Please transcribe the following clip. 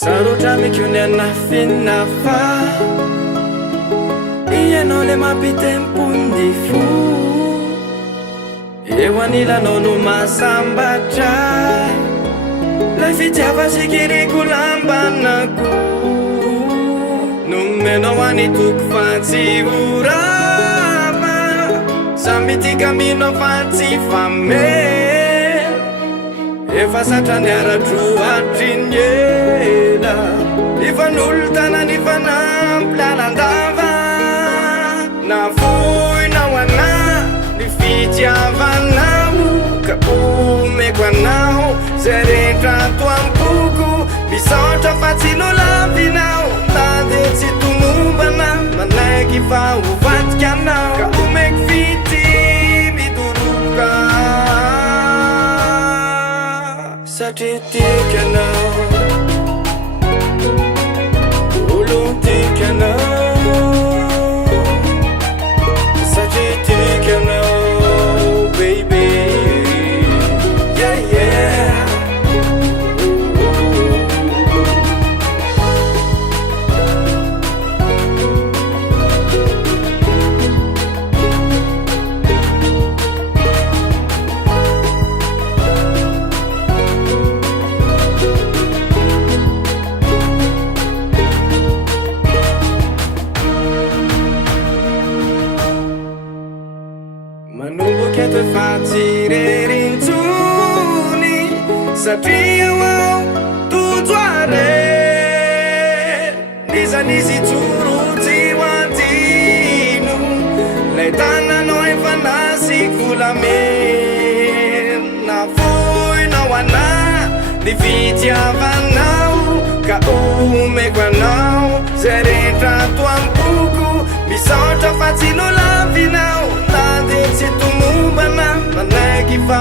Sarotra mikioniana finafa ianao le mampitempony fo eo anilanao no masambatra lay fitiava sikiriko lamban'akoho nomenao anitoko fatsiorama samby ty kaminao fatsy famela efa satrany aradroatrinyela ifan'olo tanany fanamplalandava navoinao ana ny fitiavanao ka omeko anao zay rehetra toampoko misaotra fa tsy lolavinao tade tsy tomombana manaiky fa hovadiky anao ka omeko fity midoroka satria tiky anao olo tiky anao satria tiky anao baby yeah yeah manomboky eto efa tsy rerintsony satria ao tojoare nizanizy tsoro tsy hoadino lay tananao efa nasiko volamena voinao ana ny fitiavanao ka omeko anao zay rehetra toampoko misaotra fa tsy lolavinao tade tsy tomombana manaiky fa